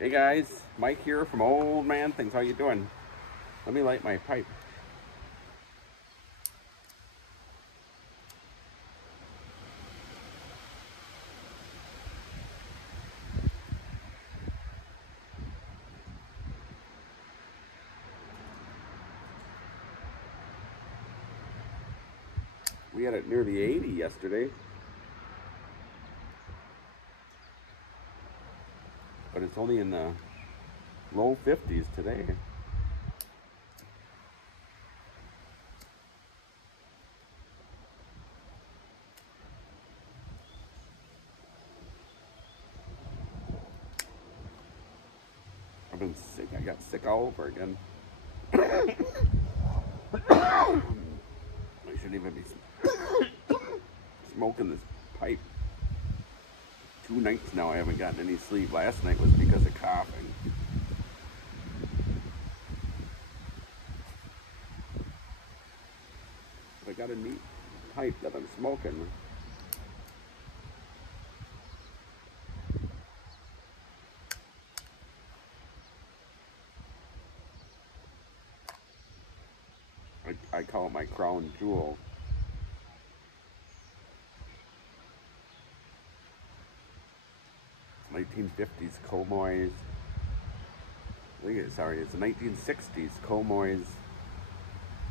Hey guys, Mike here from Old Man Things. How you doing? Let me light my pipe. We had it near the 80 yesterday, but it's only in the low 50s today. I've been sick. I got sick all over again. I shouldn't even be smoking this pipe. 2 nights now I haven't gotten any sleep. Last night was because of coughing. I got a neat pipe that I'm smoking. I call it my crown jewel. It's 1950s Comoy's. It's a 1960s Comoy's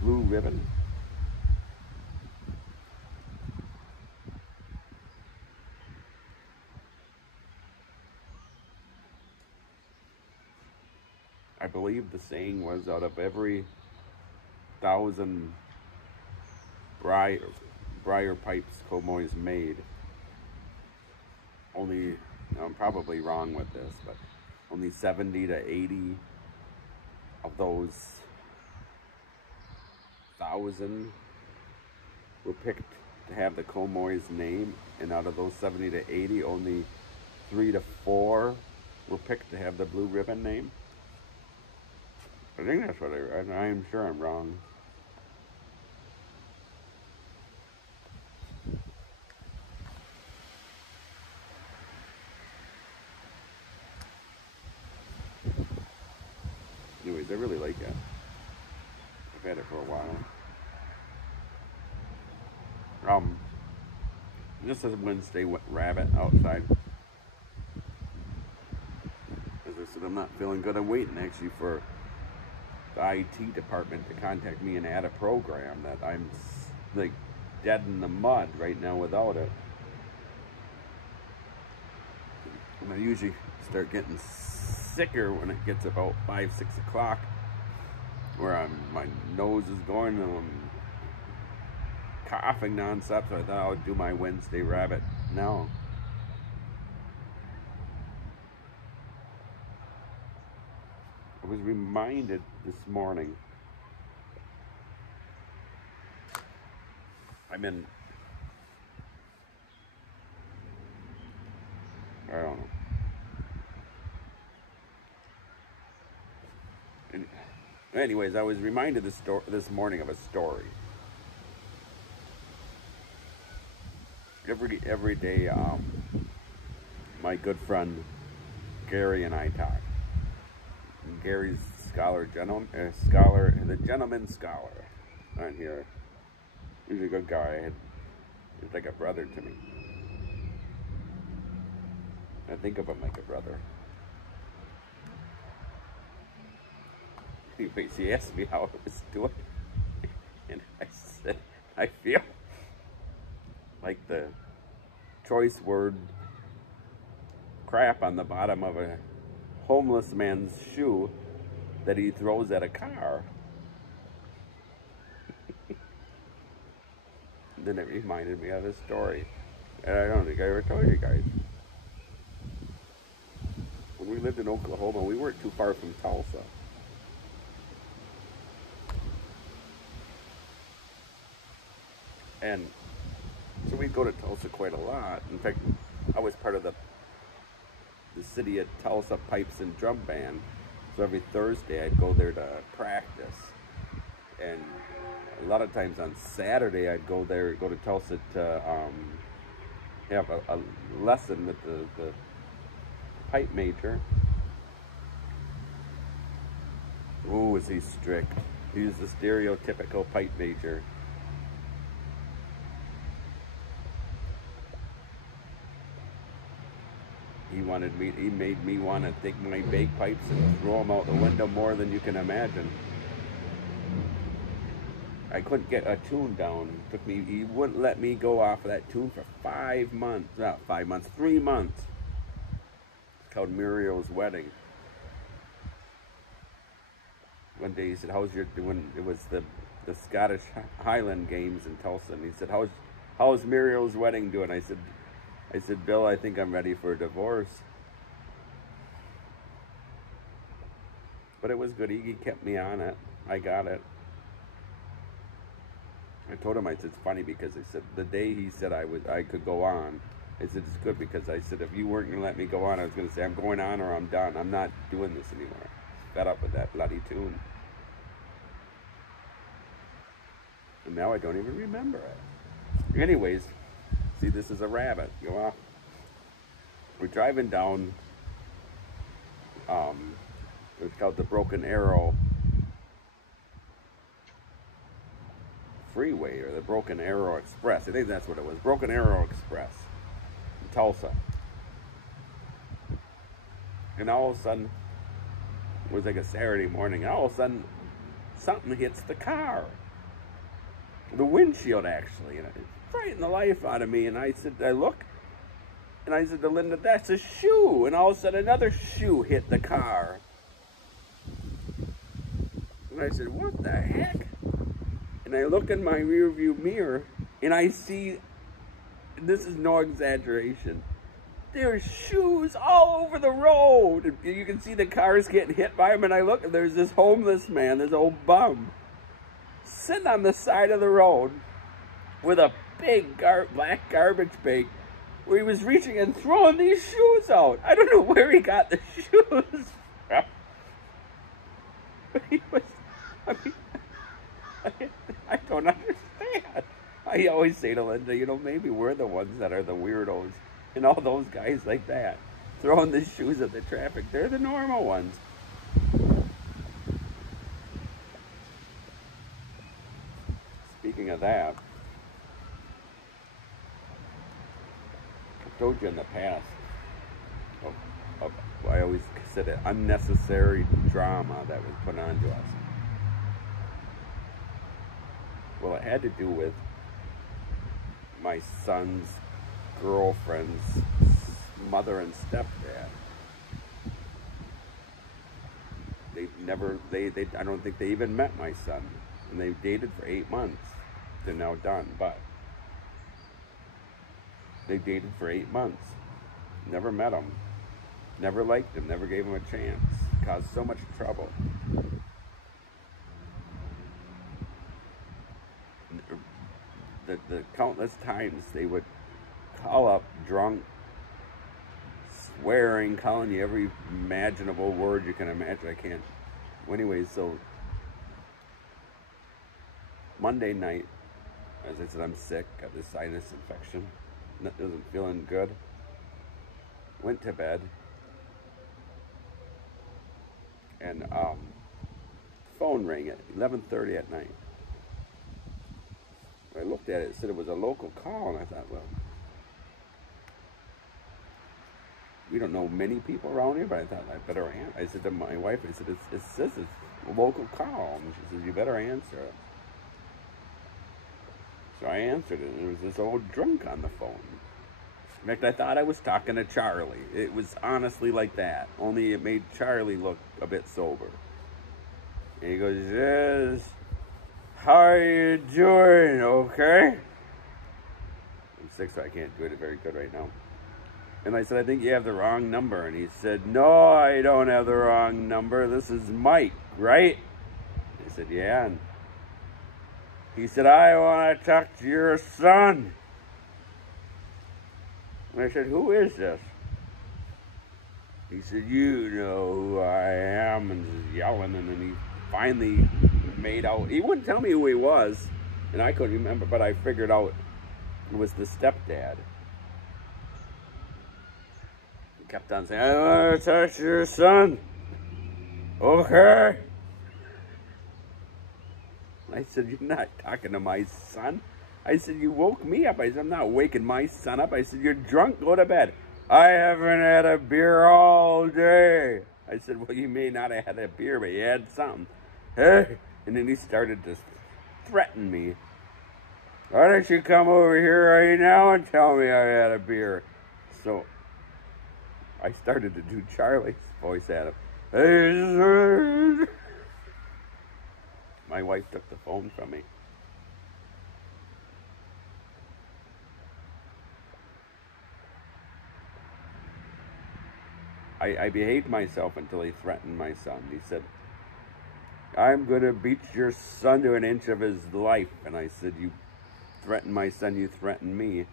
Blue Ribbon. I believe the saying was, out of every 1,000 briar pipes Comoy's made, only, I'm probably wrong with this, but only 70 to 80 of those 1,000 were picked to have the Comoy's name, and out of those 70 to 80, only 3 to 4 were picked to have the Blue Ribbon name. I think that's what I'm sure I'm wrong. Anyways, I really like it. I've had it for a while. This is Wednesday Rabbit outside. As I said, I'm not feeling good. I'm waiting actually for the IT department to contact me and add a program that I'm like dead in the mud right now without it. And I usually start getting sicker when it gets about 5, 6 o'clock, where my nose is going and I'm coughing nonstop, so I thought I would do my Wednesday Rabbit now. I was reminded this morning, I don't know. Anyways, I was reminded this morning of a story. Every day, my good friend Gary and I talk. And Gary's the gentleman scholar on here. He's a good guy. He's like a brother to me. I think of him like a brother. Anyways, he asked me how I was doing, and I said, I feel like the choice word crap on the bottom of a homeless man's shoe that he throws at a car. Then it reminded me of this story, and I don't think I ever told you guys. When we lived in Oklahoma, we weren't too far from Tulsa. And so we'd go to Tulsa quite a lot. In fact, I was part of the city of Tulsa Pipes and Drum Band. So every Thursday I'd go there to practice. And a lot of times on Saturday I'd go to Tulsa to have a lesson with the pipe major. Oh, is he strict? He's the stereotypical pipe major. He made me want to take my bagpipes and throw them out the window more than you can imagine. I couldn't get a tune down. He wouldn't let me go off of that tune for 5 months. Not 5 months, 3 months. It's called Muriel's Wedding. One day he said, how's your doing? It was the Scottish Highland Games in Tulsa. And he said, how's Muriel's wedding doing? I said, Bill, I think I'm ready for a divorce. But it was good. He kept me on it. I got it. I told him, I said, it's funny because I said, the day he said I could go on, I said, it's good because I said, if you weren't going to let me go on, I was going to say, I'm going on or I'm done. I'm not doing this anymore. Fed up with that bloody tune. And now I don't even remember it. Anyways, see, this is a rabbit. Go off. We're driving down, it's called the Broken Arrow Freeway, or the Broken Arrow Express. I think that's what it was. Broken Arrow Express in Tulsa. And all of a sudden, it was like a Saturday morning, and all of a sudden, something hits the car. The windshield, actually. And it frightened the life out of me. And I look, and I said to Linda, that's a shoe. And all of a sudden, another shoe hit the car. And I said, what the heck? And I look in my rearview mirror, and I see, and this is no exaggeration, there's shoes all over the road. And you can see the cars getting hit by them. And I look, and there's this homeless man, this old bum, sitting on the side of the road with a big black garbage bag where he was reaching and throwing these shoes out. I don't know where he got the shoes from. But he was, I don't understand. I always say to Linda, you know, maybe we're the ones that are the weirdos. And all those guys like that, throwing the shoes at the traffic, they're the normal ones. Speaking of that, I've told you in the past, I always said it, unnecessary drama that was put on to us. Well, it had to do with my son's girlfriend's mother and stepdad. I don't think they even met my son. And they dated for 8 months. They're now done, but they dated for 8 months. Never met him. Never liked him. Never gave him a chance. Caused so much trouble. The countless times they would call up drunk, swearing, calling you every imaginable word you can imagine. I can't. Well, anyways, so Monday night, as I said, I'm sick, got this sinus infection, wasn't feeling good. Went to bed, and phone rang at 11:30 at night. I looked at it, it said it was a local call, and I thought, well, we don't know many people around here, but I thought I better answer. I said to my wife, I said, it's a local call. And she says, you better answer it. So I answered it, and there was this old drunk on the phone. In fact, I thought I was talking to Charlie. It was honestly like that, only it made Charlie look a bit sober. And he goes, yes, how are you doing, okay? I'm sick, so I can't do it very good right now. And I said, I think you have the wrong number. And he said, no, I don't have the wrong number. This is Mike, right? I said, yeah. And he said, I want to talk to your son. And I said, who is this? He said, you know who I am. And just yelling. And then he finally made out. He wouldn't tell me who he was. And I couldn't remember, but I figured out it was the stepdad. Kept on saying, I want to touch your son. Okay. I said, you're not talking to my son. I said, you woke me up. I said, I'm not waking my son up. I said, you're drunk, go to bed. I haven't had a beer all day. I said, well, you may not have had a beer, but you had something. Hey. And then he started to threaten me. Why don't you come over here right now and tell me I had a beer? So I started to do Charlie's voice at him. Hey. My wife took the phone from me. I behaved myself until he threatened my son. He said, I'm going to beat your son to an inch of his life. And I said, you threaten my son, you threaten me.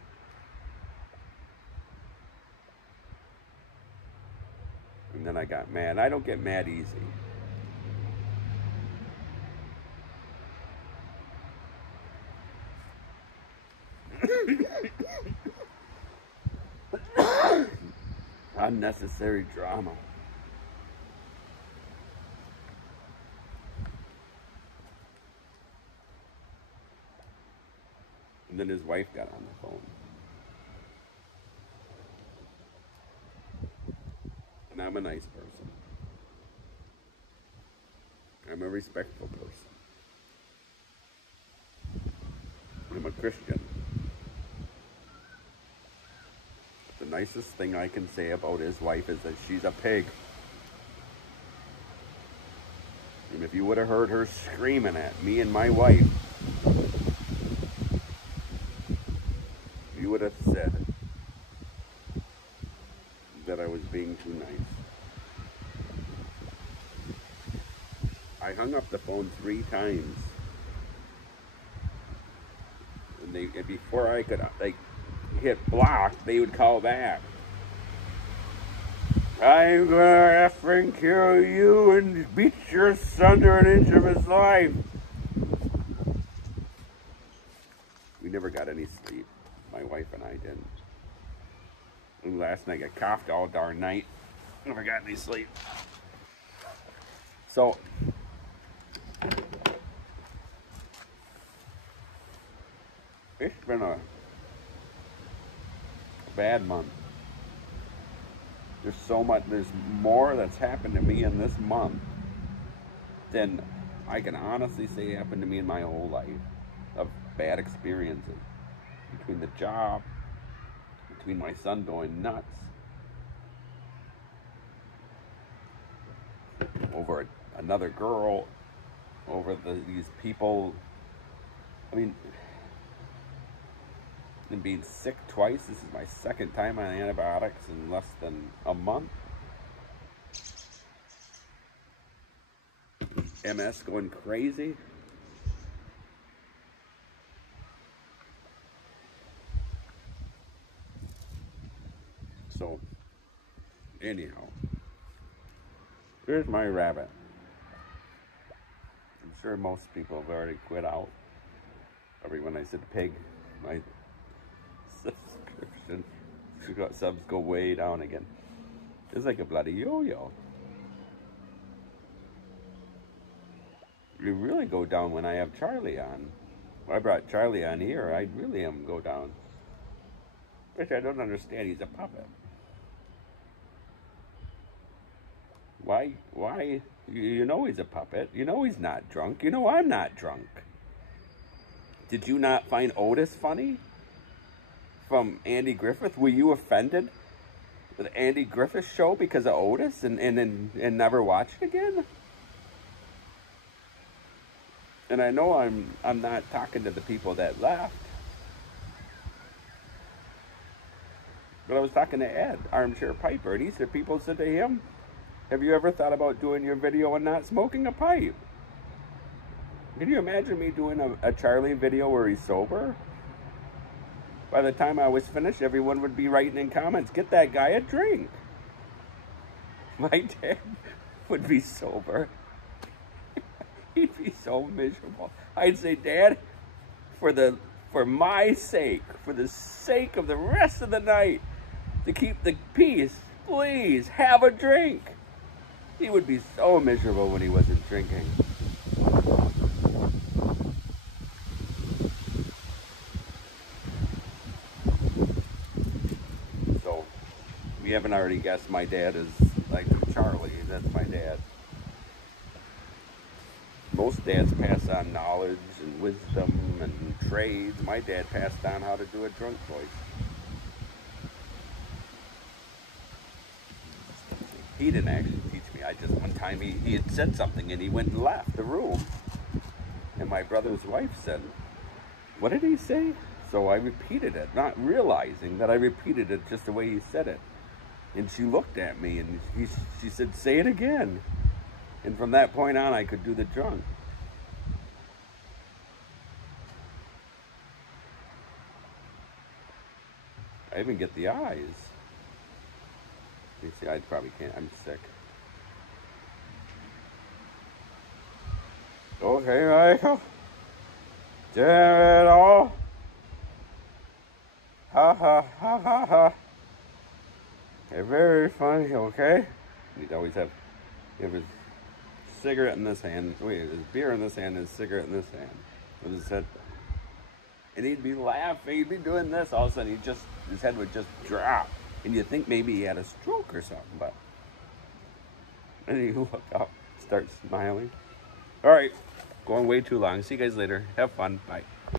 And then I got mad. I don't get mad easy. Unnecessary drama. And then his wife got on the phone. And I'm a nice person. I'm a respectful person. I'm a Christian. The nicest thing I can say about his wife is that she's a pig. And if you would have heard her screaming at me and my wife, you would have said that I was being too nice. I hung up the phone 3 times. And before I could hit block, they would call back. I'm gonna effing kill you and beat your son to an inch of his life. We never got any sleep. My wife and I didn't. And last night I coughed all darn night. Never got any sleep. So it's been a bad month. There's more that's happened to me in this month than I can honestly say happened to me in my whole life, of bad experiences. Between the job, between my son going nuts, over another girl, over these people. I mean, and being sick twice. This is my 2nd time on antibiotics in less than a month. MS going crazy. So, anyhow, here's my rabbit. I'm sure most people have already quit out. When I said pig, my subscription subs go way down again. It's like a bloody yo-yo. You really go down when I have Charlie on. When I brought Charlie on here, I'd really go down. Which I don't understand. He's a puppet. Why? You know he's a puppet. You know he's not drunk. You know I'm not drunk. Did you not find Otis funny? From Andy Griffith? Were you offended with Andy Griffith's show because of Otis and never watched it again? And I know I'm not talking to the people that left. But I was talking to Ed, Armchair Piper, and he said people said to him, have you ever thought about doing your video and not smoking a pipe? Can you imagine me doing a Charlie video where he's sober? By the time I was finished, everyone would be writing in comments, get that guy a drink. My dad would be sober. He'd be so miserable. I'd say, Dad, for my sake, for the sake of the rest of the night, to keep the peace, please have a drink. He would be so miserable when he wasn't drinking. haven't already guessed, my dad is like Charlie. That's my dad. Most dads pass on knowledge and wisdom and trades. My dad passed on how to do a drunk voice. He didn't actually teach me. One time he had said something and he went and left the room. And my brother's wife said, "What did he say?" So I repeated it, not realizing that I repeated it just the way he said it. And she looked at me and she said, "Say it again." And from that point on, I could do the drunk. I even get the eyes. You see, I probably can't. I'm sick. Okay, Michael. Damn it all. Ha ha ha ha ha. They're very funny, okay? He'd always have his cigarette in this hand, his beer in this hand, his cigarette in this hand. With his head. And he'd be laughing, he'd be doing this, all of a sudden his head would just drop. And you'd think maybe he had a stroke or something, but and he'd look up, start smiling. All right, going way too long. See you guys later. Have fun. Bye.